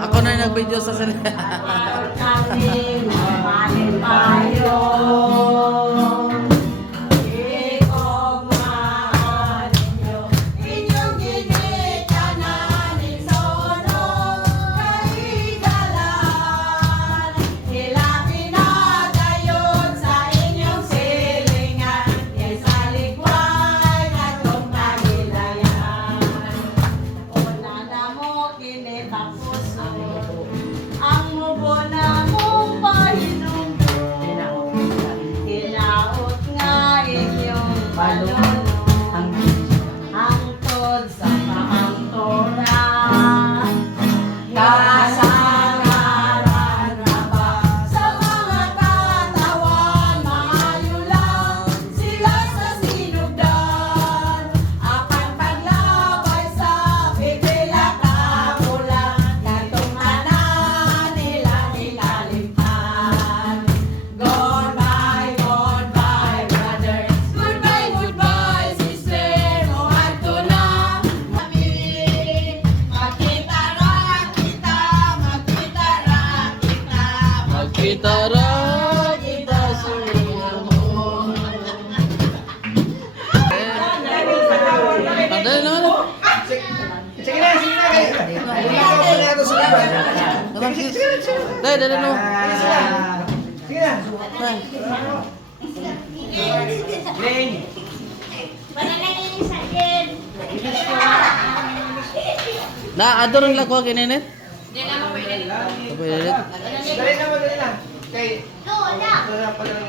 Ako na yung nag-video sa salita. Ang mubo na mong pahinumdum, hinaot nga inyong balon, hangtod sa pangtora. Kasagaran na ba sa mga katawan, maayo lang sila sa sinugdan. Apan paglabay sa bibila kamulan, katong tanan nila nilalimpan. Goodbye, goodbye brothers, goodbye, goodbye sister, mo adto na kami. Magkita ra kita, magkita ra kita, Magkita ra kita sa mo. Padala naman. Sige na. Bumagaw ko na ito sa kanan. Dahil, dala no. Sige na. Lane. Na, adorong lang ko kininet. Hindi na mo pwede. Pwede. Dali na. Kay... Wala pa lang.